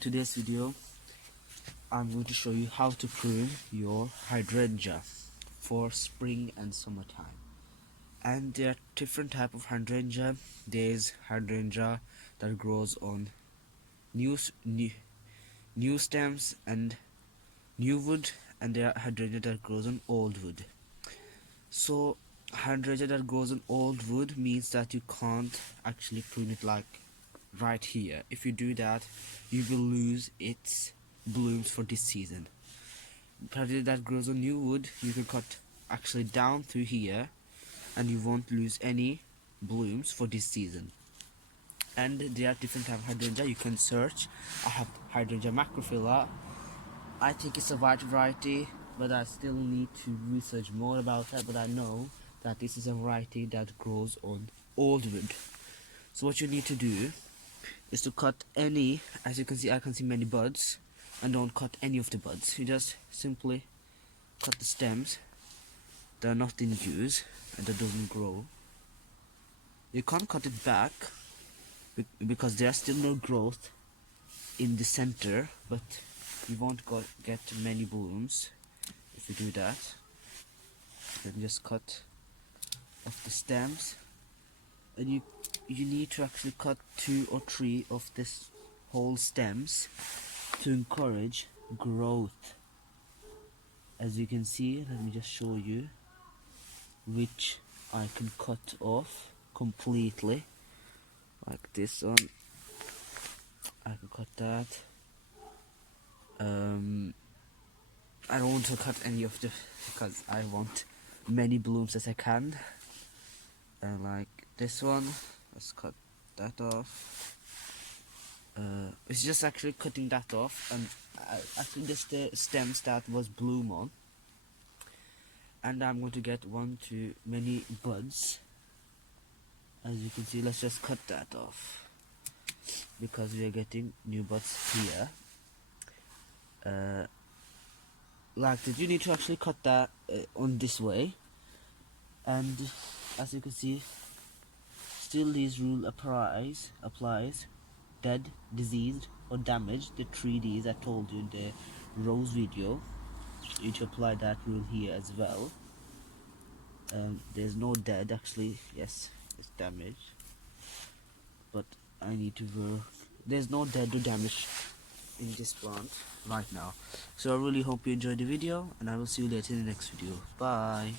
today's video I'm going to show you how to prune your hydrangea for spring and summertime. And there are different type of hydrangea. There is hydrangea that grows on new stems and new wood, and there are hydrangea that grows on old wood. So hydrangea that grows on old wood means that you can't actually prune it like right here. If you do that, you will lose its blooms for this season. Hydrangea that grows on new wood, you can cut actually down through here and you won't lose any blooms for this season. And there are different types of hydrangea. You can search. I have hydrangea macrophylla. I think it's a white variety, but I still need to research more about that. But I know that this is a variety that grows on old wood. So what you need to do is to cut any, as you can see, I can see many buds, and don't cut any of the buds. You just simply cut the stems that are not in use and that doesn't grow. You can't cut it back because there's still no growth in the center, but you won't get many blooms if you do that. Then just cut off the stems, and you need to actually cut 2 or 3 of this whole stems to encourage growth. As you can see, let me just show you which I can cut off completely, like this one. I can cut that. I don't want to cut any of the, because I want many blooms as I can. And like this one, let's cut that off. It's just actually cutting that off, and I think this the stems that was bloom on, and I'm going to get one too many buds. As you can see, let's just cut that off because we are getting new buds here. Like that, you need to actually cut that on this way, and as you can see, still this rule applies. Dead, diseased or damaged, the 3Ds I told you in the rose video. You need to apply that rule here as well. There's no dead, actually. Yes, it's damaged, but I need to work. There's no dead or damage in this plant right now. So I really hope you enjoyed the video, and I will see you later in the next video. Bye.